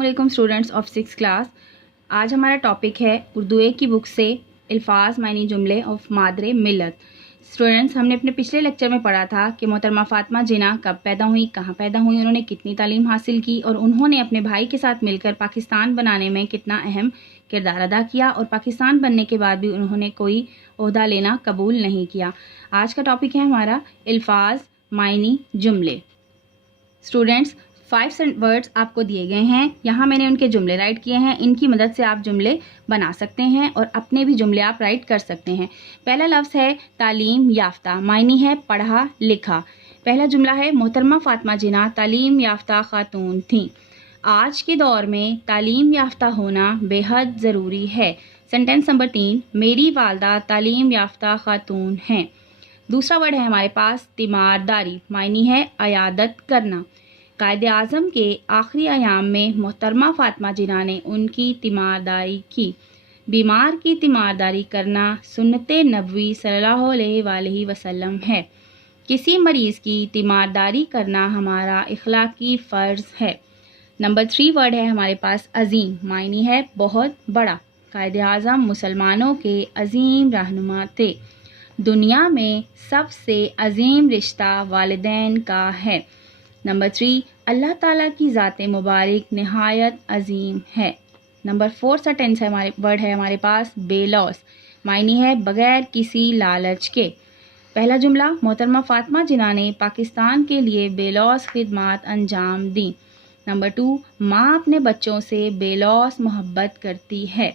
अस्सलामुअलैकुम students of 6th class. आज हमारा टॉपिक है उर्दू ए की बुक से अल्फाज मायनी जुमले ऑफ मादरे मिलत। स्टूडेंट्स, हमने अपने पिछले लेक्चर में पढ़ा था कि मोहतरमा फ़ातिमा जिन्ना कब पैदा हुई, कहाँ पैदा हुई, उन्होंने कितनी तालीम हासिल की और उन्होंने अपने भाई के साथ मिलकर पाकिस्तान बनाने में कितना अहम किरदार अदा किया और पाकिस्तान बनने के बाद भी उन्होंने कोई ओहदा लेना कबूल नहीं किया। आज का टॉपिक है हमारा अल्फाज मायनी जुमले। स्टूडेंट्स, 5 वर्ड्स आपको दिए गए हैं, यहाँ मैंने उनके जुमले राइट किए हैं। इनकी मदद से आप जुमले बना सकते हैं और अपने भी जुमले आप राइट कर सकते हैं। पहला लफ्ज़ है तालीम याफ्ता, मायनी है पढ़ा लिखा। पहला जुमला है मोहतरमा फ़ातिमा जिन्ना तालीम याफ्ता खातून थीं। आज के दौर में तालीम याफ्ता होना बेहद ज़रूरी है। सेंटेंस नंबर 3, मेरी वालदा तालीम याफ्ता खातून हैं। दूसरा वर्ड है हमारे पास तीमारदारी, मायनी है अयादत करना। कायदे आज़म के आखिरी अयाम में मोहतरमा फ़ातिमा जिन्ना ने उनकी तीमारदारी की। बीमार की तीमारदारी करना सुन्नते नबवी सल्लल्लाहु अलैहि वसल्लम है। किसी मरीज़ की तीमारदारी करना हमारा इखलाकी फ़र्ज़ है। नंबर 3 वर्ड है हमारे पास अज़ीम, मायनी है बहुत बड़ा। कायदे आज़म मुसलमानों के अज़ीम रहनुमा थे। दुनिया में सबसे अज़ीम रिश्ता वालिदैन का है। नंबर 3, अल्लाह ताला की ज़ात मुबारक नहायत अज़ीम है। नंबर 4 सेंटेंस है वर्ड है हमारे पास बेलौस, मायनी है बगैर किसी लालच के। पहला जुमला, मोहतरमा फ़ातिमा जिन्ना ने पाकिस्तान के लिए बेलौस खिदमात अंजाम दी। नंबर 2, माँ अपने बच्चों से बेलौस मोहब्बत करती है।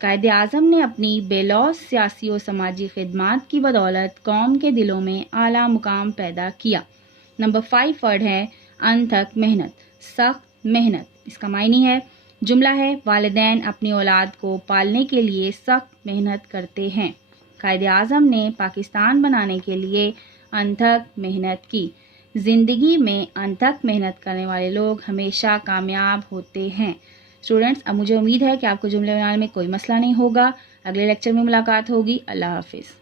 कायदे आज़म ने अपनी बेलौस सियासी और समाजी खिदमात की बदौलत कौम के दिलों में आला मुकाम पैदा किया। नंबर 5 वर्ड है अनथक मेहनत, सख्त मेहनत। इसका मायनी है जुमला है वालिदैन अपनी औलाद को पालने के लिए सख्त मेहनत करते हैं। कायदे आज़म ने पाकिस्तान बनाने के लिए अनथक मेहनत की। ज़िंदगी में अनथक मेहनत करने वाले लोग हमेशा कामयाब होते हैं। स्टूडेंट्स, अब मुझे उम्मीद है कि आपको जुमले बनाने में कोई मसला नहीं होगा। अगले लेक्चर में मुलाकात होगी। अल्लाह हाफिज़।